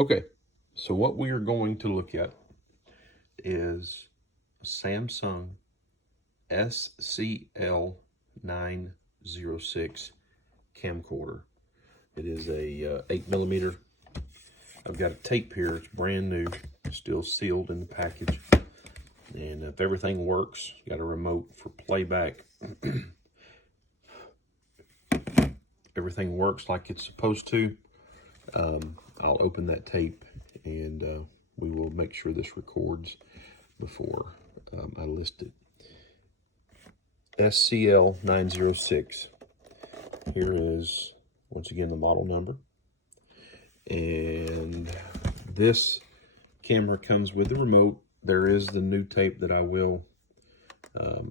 Okay, so what we are going to look at is a Samsung SCL906 camcorder. It is a 8mm. I've got a tape here. It's brand new, still sealed in the package. And if everything works, you got a remote for playback. Everything works like it's supposed to. I'll open that tape and we will make sure this records before I list it. SCL906. Here is, once again, the model number. And this camera comes with the remote. There is the new tape that I will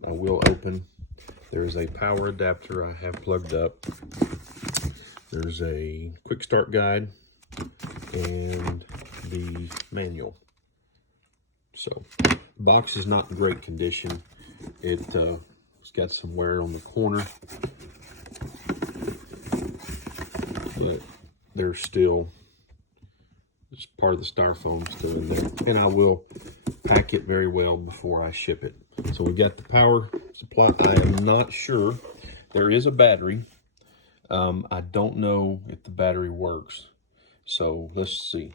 open. There's a power adapter I have plugged up. There's a quick start guide and the manual. So, box is not in great condition. It's got some wear on the corner, but there's still just part of the styrofoam still in there. And I will pack it very well before I ship it. So we got the power supply. I am not sure. There is a battery. I don't know if the battery works. So let's see.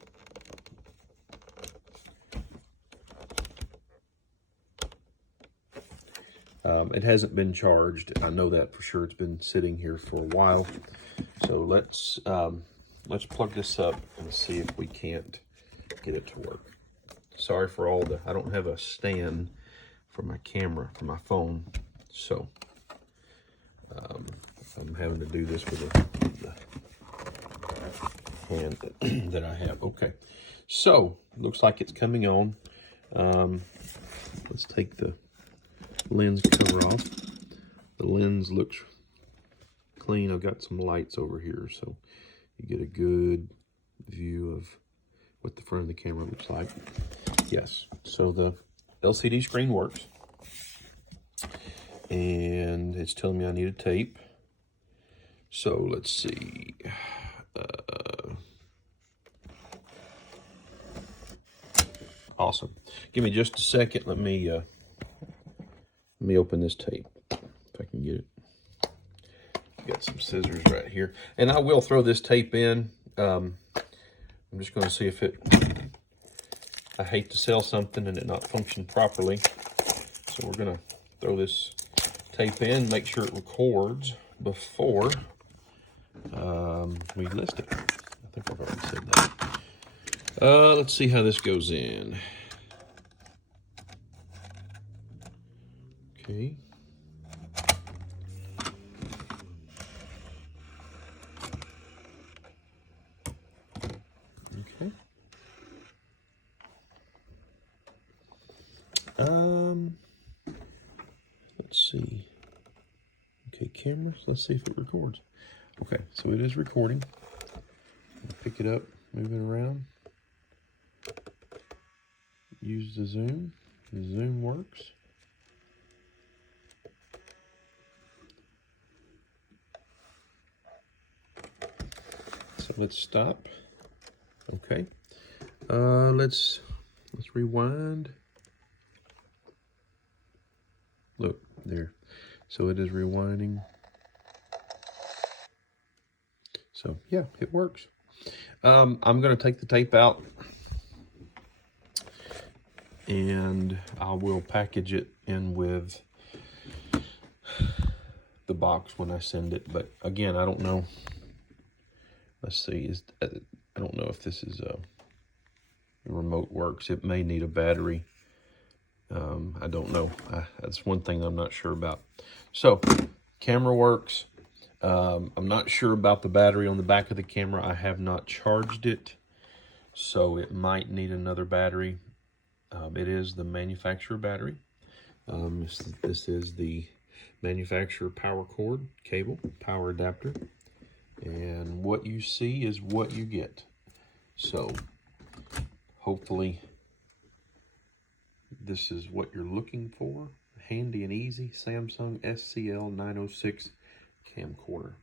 It hasn't been charged. I know that for sure. It's been sitting here for a while. So let's plug this up and see if we can't get it to work. Sorry for all the, I don't have a stand for my camera, for my phone. So I'm having to do this with the hand that I have. Okay, so looks like it's coming on. Let's take the lens cover off. The lens looks clean. I've got some lights over here, so you get a good view of what the front of the camera looks like. Yes, so the LCD screen works. And it's telling me I need a tape. So let's see. Awesome. Give me just a second. Let me open this tape if I can get it. Got some scissors right here, and I will throw this tape in. I'm just going to see if it. I hate to sell something and it not function properly, so we're going to throw this tape in, make sure it records before we list it. I think I've already said that. Let's see how this goes in. Okay. Okay. Let's see. Okay, camera. Let's see if it records. Okay, so it is recording. I'll pick it up, move it around. Use the zoom. The zoom works. So let's stop. Okay. Let's rewind. Look there. So it is rewinding. So yeah, it works. I'm going to take the tape out and I will package it in with the box when I send it. But again, I don't know. Let's see. I don't know if this is the remote works. It may need a battery. I don't know. That's one thing I'm not sure about. So, camera works. I'm not sure about the battery on the back of the camera. I have not charged it, so it might need another battery. It is the manufacturer battery. This is the manufacturer power cord cable, power adapter. And what you see is what you get. So, hopefully, this is what you're looking for. Handy and easy Samsung SCL906 camcorder.